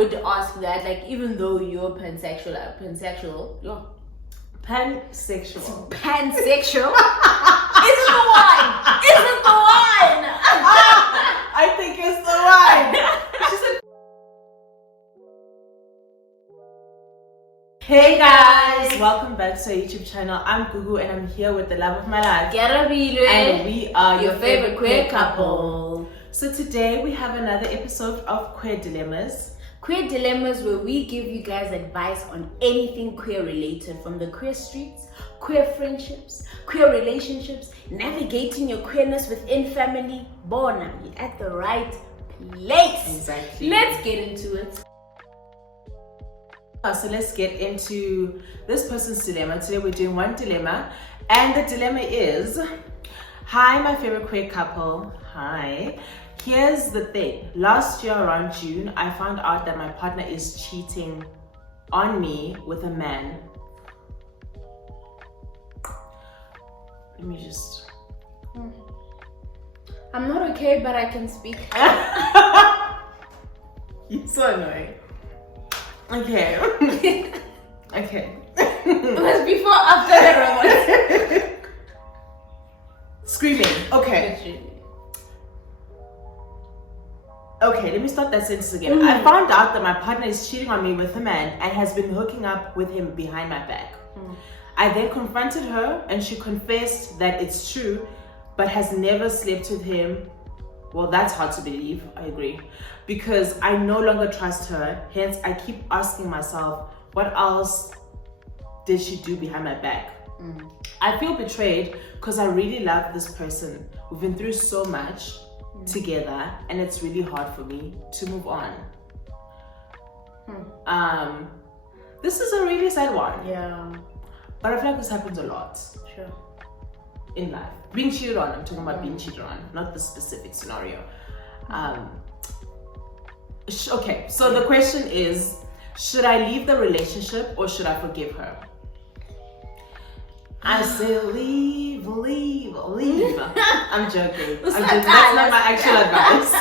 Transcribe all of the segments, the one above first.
would ask that, like, even though you're pansexual, you're pansexual. Pansexual. Isn't the one? Isn't the one? I think it's the one. She said, hey guys, welcome back to our YouTube channel. I'm Gugu and I'm here with the love of my life, Kearabilwe, and we are your favorite queer couple. So today we have another episode of Queer Dilemmas. Queer Dilemmas, where we give you guys advice on anything queer related, from the queer streets, queer friendships, queer relationships, navigating your queerness within family. Bona, you're at the right place. Exactly. Let's get into it. So let's get into this person's dilemma. Today we're doing one dilemma, and the dilemma is, hi my favorite queer couple. Hi. Here's the thing. Last year around June, I found out that my partner is cheating on me with a man. Let me just... I'm not okay, but I can speak. You're so annoying. Okay. Okay. It was before, after the robot. Screaming. Okay. Okay, let me start that sentence again. I found out that my partner is cheating on me with a man and has been hooking up with him behind my back. I then confronted her and she confessed that it's true, but has never slept with him. Well, that's hard to believe, I agree. Because I no longer trust her, hence I keep asking myself, what else did she do behind my back? I feel betrayed because I really love this person. We've been through so much together and it's really hard for me to move on. This is a really sad one. Yeah. But I feel like this happens a lot. Sure. In life. Being cheated on, I'm talking about being cheated on, not the specific scenario. Okay, so the question is, should I leave the relationship or should I forgive her? I say leave. I'm joking. That's not my actual advice.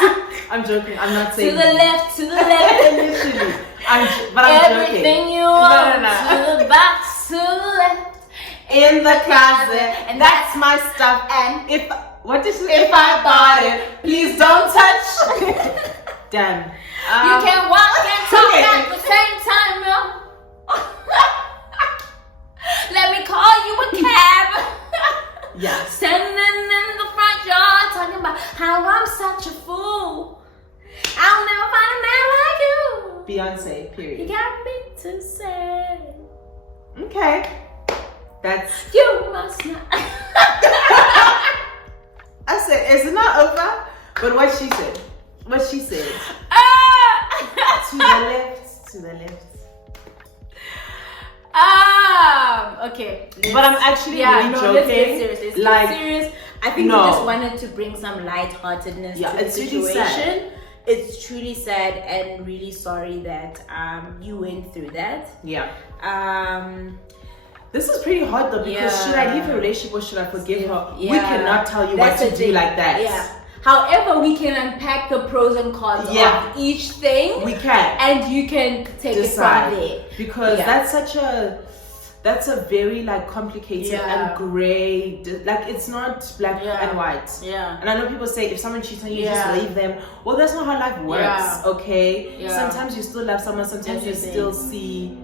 I'm joking. I'm not saying to the left. Literally. I'm joking. Everything you want. To the back, to the left. In the closet, and that's my stuff. And if I bought it, please don't touch. Damn. You can walk and talk at the same time, yo. Let me call you a cab. Yeah. Standing in the front yard talking about how I'm such a fool. I'll never find a man like you. Beyonce, period. You got me to say. Okay. That's... You must not. I said, it's not over, but what she said. To the left. Okay. But I'm actually really joking. Let's get serious. Let's get serious. I think we just wanted to bring some lightheartedness to the situation. Really sad. It's truly sad and really sorry that you went through that. Yeah. This is pretty hard though, because should I leave a relationship or should I forgive her? Yeah. We cannot tell you what to do like that. Yeah. However, we can unpack the pros and cons of each thing. We can. And you can take it from there. Because that's a very like complicated and grey, like it's not black and white. Yeah. And I know people say if someone cheats on you, just leave them. Well, that's not how life works, okay? Yeah. Sometimes you still love someone, sometimes you still see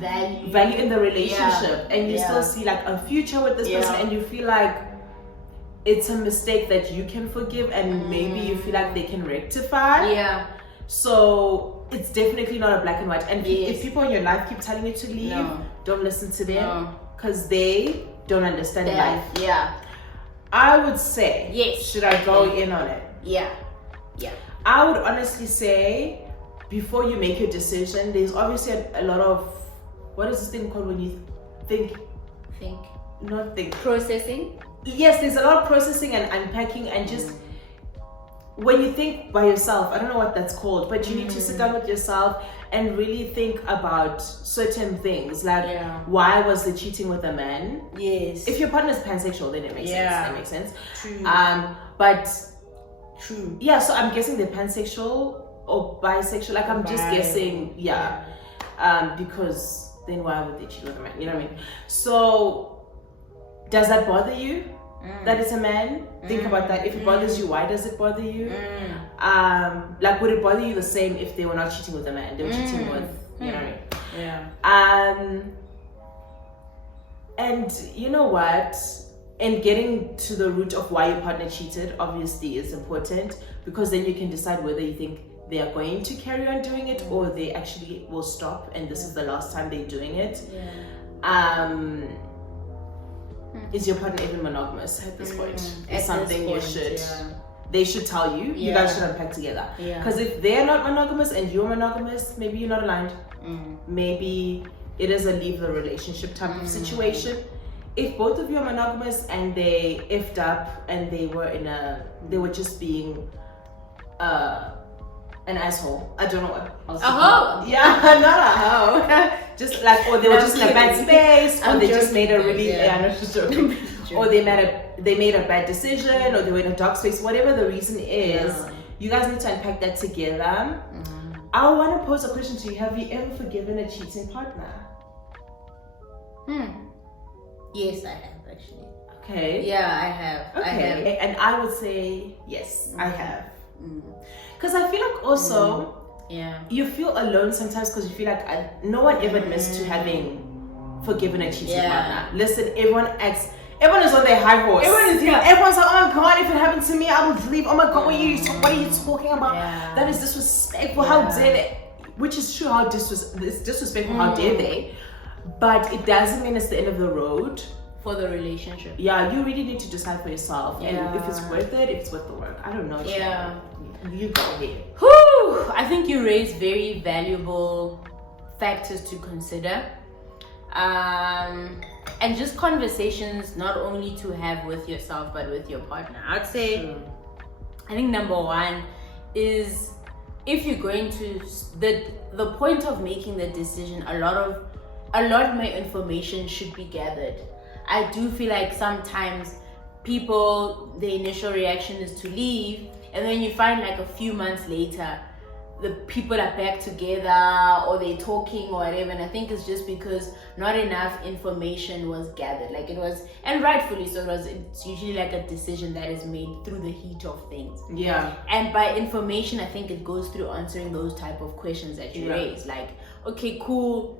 value in the relationship, and you still see like a future with this person, and you feel like it's a mistake that you can forgive and maybe you feel like they can rectify. Yeah. So it's definitely not a black and white. And if people in your life keep telling you to leave, don't listen to them, because they don't understand life. Yeah. I would say, should I go in on it? Yeah. I would honestly say, before you make your decision, there's obviously a lot of, what is this thing called when you think? Processing? Yes, there's a lot of processing and unpacking, and just when you think by yourself, I don't know what that's called, but you need to sit down with yourself and really think about certain things, like why was the cheating with a man? Yes. If your partner is pansexual, then it makes sense. It makes sense. True. But true. Yeah, so I'm guessing they're pansexual. or bisexual. Like I'm just guessing, because then why would they cheat with a man? You know what I mean? So does that bother you? That it's a man? Think about that. If it bothers you, why does it bother you? Like, would it bother you the same if they were not cheating with a man? They were cheating with, you know what I mean? Yeah. And you know what? And getting to the root of why your partner cheated obviously is important, because then you can decide whether you think they are going to carry on doing it or they actually will stop and this is the last time they're doing it. Is your partner even monogamous at this point? It's something you should, they should tell you. You guys should unpack together. Because if they're not monogamous and you're monogamous, maybe you're not aligned. Maybe it is a leave the relationship type of situation. If both of you are monogamous and they effed up and they were just being an asshole. I don't know what else. A hoe? Yeah, not a hoe. Just like, or they were just in a bad space, or they just made a really, just joking. Or they made a bad decision, or they were in a dark space. Whatever the reason is, you guys need to unpack that together. I want to pose a question to you. Have you ever forgiven a cheating partner? Yes, I have actually. Okay. Yeah, I have. Okay. I have. And I would say yes, I have. Because I feel like also you feel alone sometimes because you feel like no one ever admits to having forgiven a cheating partner. Listen, everyone is on their high horse. Everyone's like, oh my god, if it happened to me, I would leave. Oh my god, what are you talking about? That is disrespectful. How dare they? Which is true. It's disrespectful. How dare they? But it doesn't mean it's the end of the road for the relationship. Yeah, you really need to decide for yourself. And if it's worth it, if it's worth the work. I don't know. Yeah. You go ahead. Whew, I think you raised very valuable factors to consider. And just conversations not only to have with yourself but with your partner. I'd say I think number one is, if you're going to the point of making the decision, a lot of my information should be gathered. I do feel like sometimes people, the initial reaction is to leave, and then you find like a few months later the people are back together or they're talking or whatever, and I think it's just because not enough information was gathered. Like it was, and rightfully so, it's usually like a decision that is made through the heat of things. Yeah. And by information, I think it goes through answering those type of questions that you raise. Like, okay, cool,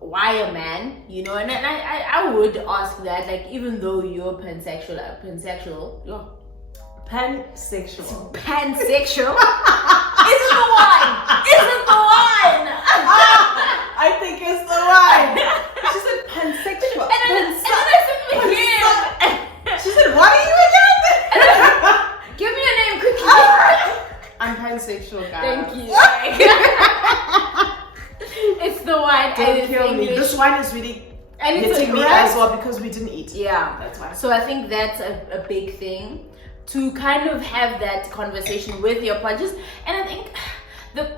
why a man? You know, and I would ask that, like, even though you're pansexual. Is it the one? I think it's the one. She said pansexual. And then I said again. She said, what are you again? Give me your name quickly. I'm pansexual, guys. Thank you. It's the wine. Don't kill me. This wine is really hitting me as well because we didn't eat. Yeah. That's why. So I think that's a big thing, to kind of have that conversation with your partner. And I think the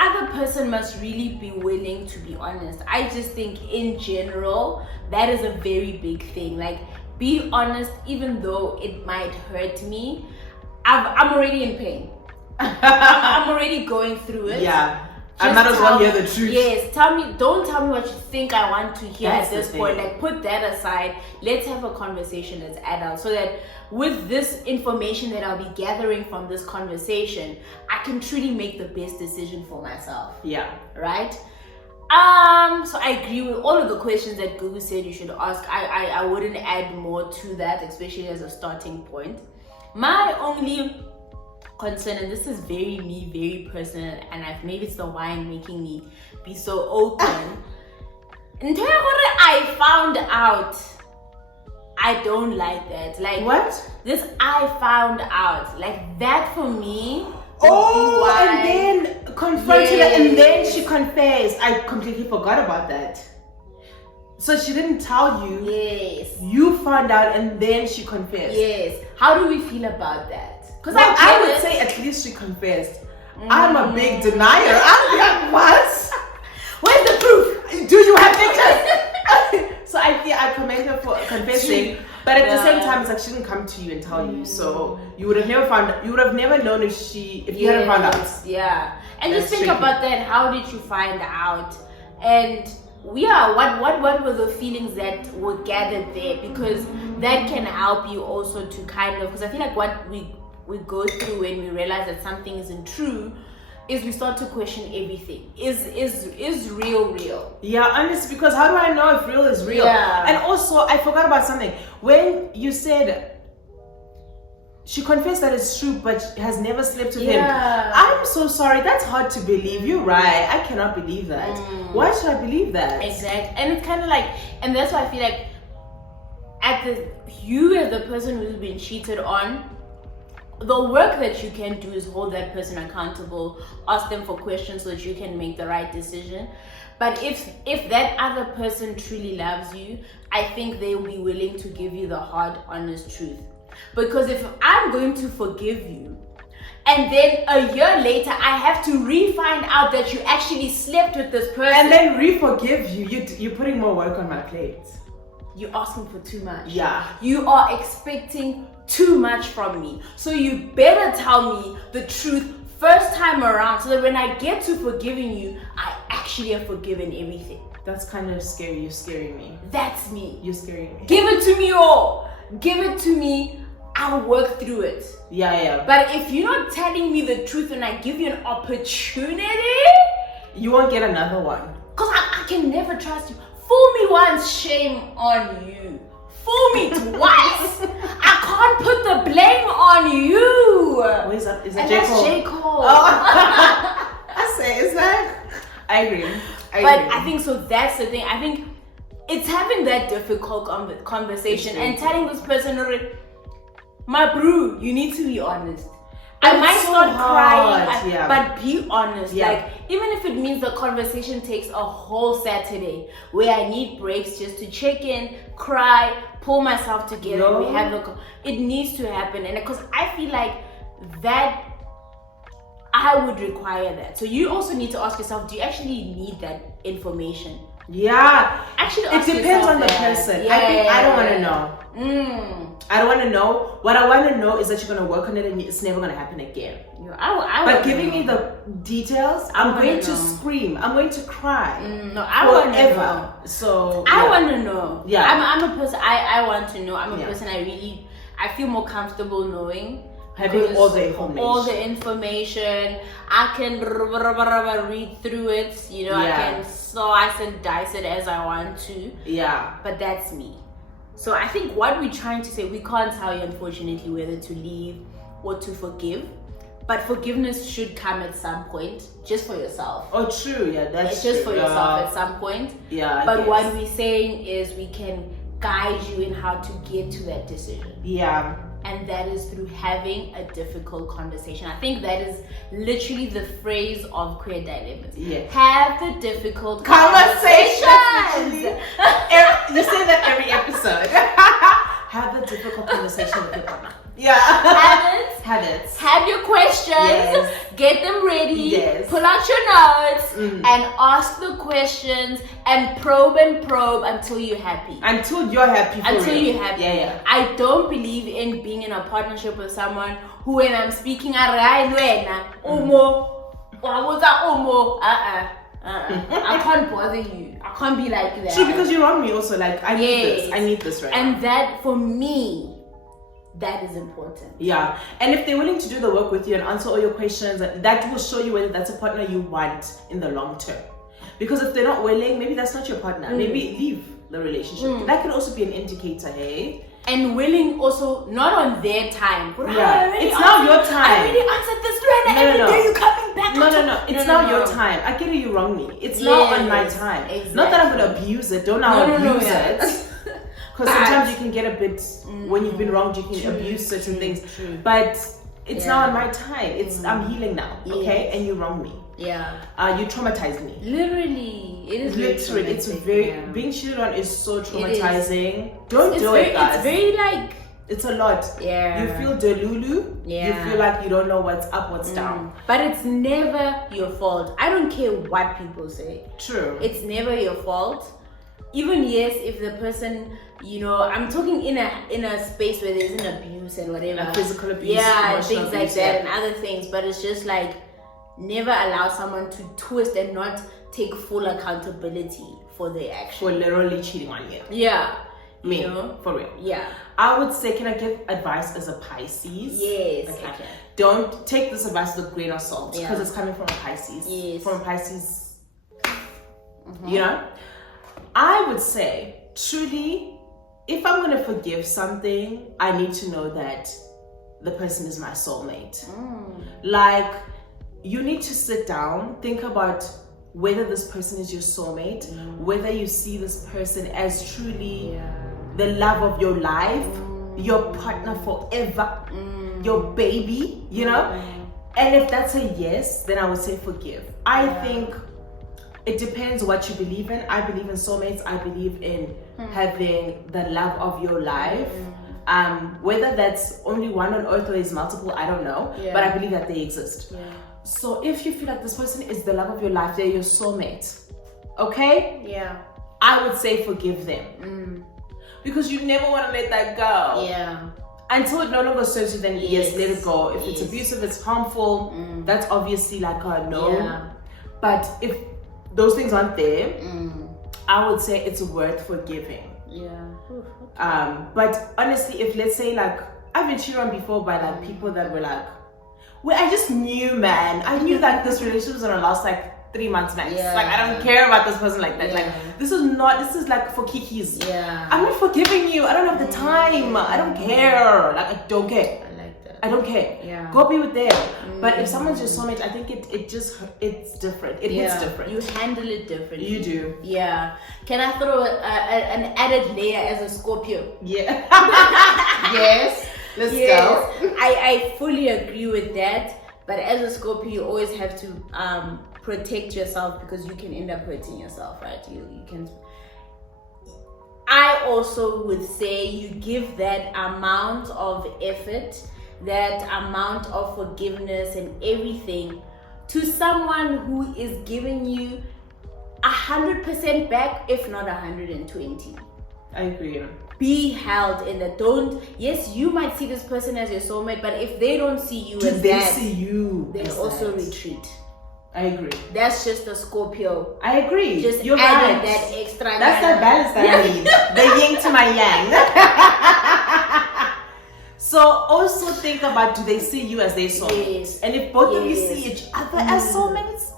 other person must really be willing to be honest. I just think in general, that is a very big thing. Like, be honest, even though it might hurt me. I'm already in pain. I'm already going through it. Yeah. I might as well hear the truth. Yes, don't tell me what you think I want to hear at this point. Like, put that aside. Let's have a conversation as adults, so that with this information that I'll be gathering from this conversation, I can truly make the best decision for myself. Yeah. Right? So I agree with all of the questions that Gugu said you should ask. I wouldn't add more to that, especially as a starting point. My only concern, and this is very personal, and maybe it's the wine making me be so open. Until I found out I don't like that. Like, what? This I found out. Like, that for me. Oh, and then confronted her, and then she confessed. I completely forgot about that. So she didn't tell you. Yes. You found out, and then she confessed. Yes. How do we feel about that? Because I would say at least she confessed. I'm a big denier. I'm like, what? Where's the proof? Do you have pictures? So I commend her for confessing, but at the same time, it's like she didn't come to you and tell you, so you would have never known if you hadn't found out. Yeah. And That's just think tricky. about that. How did you find out? And what were the feelings that were gathered there? Because that can help you also to kind of, because I feel like what we go through when we realize that something isn't true is we start to question everything. Is real? Yeah, honestly, because how do I know if real is real? Yeah. And also, I forgot about something. When you said she confessed that it's true, but has never slept with him. I'm so sorry. That's hard to believe. You're right. I cannot believe that. Why should I believe that? Exactly. And it's kind of like, and that's why I feel like you as the person who's been cheated on, the work that you can do is hold that person accountable, ask them for questions so that you can make the right decision. But if that other person truly loves you, I think they will be willing to give you the hard, honest truth. Because if I'm going to forgive you, and then a year later I have to re-find out that you actually slept with this person, and then re-forgive you, you're putting more work on my plate. You're asking for too much. Yeah. You are expecting too much from me. So you better tell me the truth first time around, so that when I get to forgiving you, I actually have forgiven everything. That's kind of scary. You're scaring me. That's me. You're scaring me. Give it to me all. Give it to me. I'll work through it. Yeah. But if you're not telling me the truth and I give you an opportunity, you won't get another one. Because I can never trust you. Fool me once, shame on you. Fool me twice, I can't put the blame on you. What is that? Is that and J. that's Cole? J. Cole. Oh. I say, is that? I agree. I think so. That's the thing. I think it's having that difficult conversation and telling this person, my bro, you need to be honest. I might start crying, but be honest. Yeah. Like, even if it means the conversation takes a whole Saturday where I need breaks just to check in, cry, pull myself together. We have it needs to happen, and because I feel like that I would require that. So you also need to ask yourself, do you actually need that information? Yeah. Actually, it depends on the person. I think I don't want to know. I don't want to know. What I want to know is that you're going to work on it and it's never going to happen again. But giving me the details, I'm going to scream. I'm going to cry. I want to know. So I want to know. Yeah. I'm a person. I want to know. I'm a person. I feel more comfortable knowing. Having all the information. I can read through it. You know, I can slice and dice it as I want to. Yeah. But that's me. So I think what we're trying to say, we can't tell you, unfortunately, whether to leave or to forgive. But forgiveness should come at some point, just for yourself. Oh, true. Yeah, that's it's just for yourself at some point. Yeah. But what we're saying is we can guide you in how to get to that decision. Yeah. And that is through having a difficult conversation. I think that is literally the phrase of queer dilemmas. Yeah. Have the difficult conversations. You say that every episode. Have a difficult conversation with your partner. Yeah. Have it. Have your questions. Yes. Get them ready. Yes. Pull out your notes and ask the questions and probe until you're happy. Until you're happy. You're happy. Yeah. I don't believe in being in a partnership with someone who, when I'm speaking, I can't bother you. I can't be like that. True, because you're on me also. Like, I need this right now. And that, for me, that is important. Yeah. And if they're willing to do the work with you and answer all your questions, that will show you whether that's a partner you want in the long term. Because if they're not willing, maybe that's not your partner. Maybe leave the relationship. That could also be an indicator, hey? And willing also, not on their time. Yeah. It's now your time. I already answered this right now. Every day you're coming back. No. It's now your time. I get it, you wrong me. It's now on my time. Exactly. Not that I'm going to abuse it. Don't abuse it. Because sometimes you can get a bit, when you've been wronged, you can abuse certain things. True. But it's now on my time. I'm healing now, okay? And you wrong me. Yeah. You traumatized me. Literally. It is literally. It's very, being cheated on is so traumatizing. Don't do it, guys. It's very like, it's a lot. Yeah. You feel delulu. Yeah. You feel like you don't know what's up, what's down. But it's never your fault. I don't care what people say. True. It's never your fault. even yes, if the person, you know, I'm talking in a space where there's an abuse and whatever, like physical abuse, things abuse, like that, and other things, but it's just like never allow someone to twist and not take full accountability for their action. For literally cheating on you. Yeah. Me, you know? For real. Yeah. I would say, can I give advice as a Pisces? Yes. Okay. Don't take this advice with a grain of salt because it's coming from a Pisces. Yes. From a Pisces. You know? I would say, truly, if I'm going to forgive something, I need to know that the person is my soulmate. Like, you need to sit down, think about whether this person is your soulmate, whether you see this person as truly the love of your life, your partner forever, your baby, you know? And if that's a yes, then I would say forgive. I think it depends what you believe in. I believe in soulmates. I believe in having the love of your life. Whether that's only one on earth or is multiple, I don't know. But I believe that they exist. So if you feel like this person is the love of your life, they're your soulmate, okay? Yeah. I would say forgive them. Because you never want to let that go. Yeah. Until it no longer serves you, then yes, let it go. If it's abusive, it's harmful, that's obviously like a no. Yeah. But if those things aren't there, I would say it's worth forgiving. Yeah. But honestly, if let's say like, I've been cheated on before by like people that were like, well, I just knew, man. I knew that this relationship was gonna last like 3 months max. Like, I don't care about this person like that. Like, this is like for kikis. I'm not forgiving you. I don't have the time. I don't care. Like, I don't care. I like that. I don't care. Go be with them. But if someone's your soulmate, I think it's different. It hits different. You handle it differently. You do. Yeah. Can I throw an added layer as a Scorpio? Yeah. Yes. Let's go. I fully agree with that. But as a Scorpio, you always have to protect yourself because you can end up hurting yourself, right? You can. I also would say you give that amount of effort, that amount of forgiveness and everything to someone who is giving you 100% back, if not 120. I agree. Be held in that. Yes, you might see this person as your soulmate, but if they don't see you as they that, see you, they also retreat. I agree. That's just a Scorpio. I agree. Just You're adding right. that extra. That's that balance that I need. The yin to my yang. So also think about, do they see you as their soulmate? Yes. And if both of you see each other as soulmates,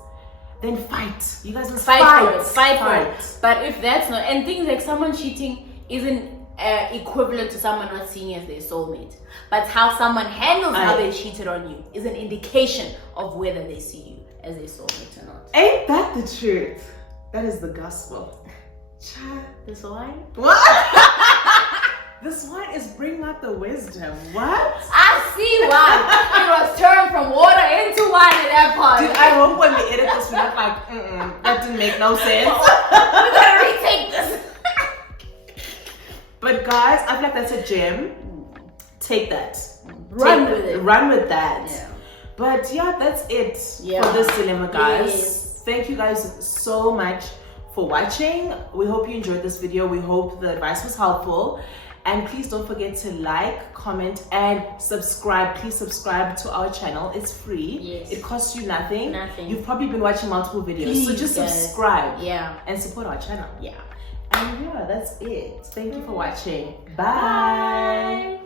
then fight. You guys must Fight fight. for it. Fight for it. But if that's not, and things like someone cheating isn't equivalent to someone not seeing you as their soulmate, but how someone handles how they cheated on you is an indication of whether they see you as their soulmate or not. Ain't that the truth? That is the gospel. This wine? What? This wine is bringing out the wisdom. What? I see why. It was turned from water into wine at that part. Dude, I hope when we edit this, we're not like, that didn't make no sense. We gotta retake this. But guys, I feel like that's a gem. Take that. Run with it. Run with that. Yeah. But yeah, that's it for this dilemma, guys. Yes. Thank you guys so much for watching. We hope you enjoyed this video. We hope the advice was helpful. And please don't forget to like, comment, and subscribe. Please subscribe to our channel. It's free. Yes. It costs you nothing. Nothing. You've probably been watching multiple videos. Please, so just guys. subscribe. Yeah. And support our channel. Yeah. And yeah, that's it. Thank you for watching. Bye.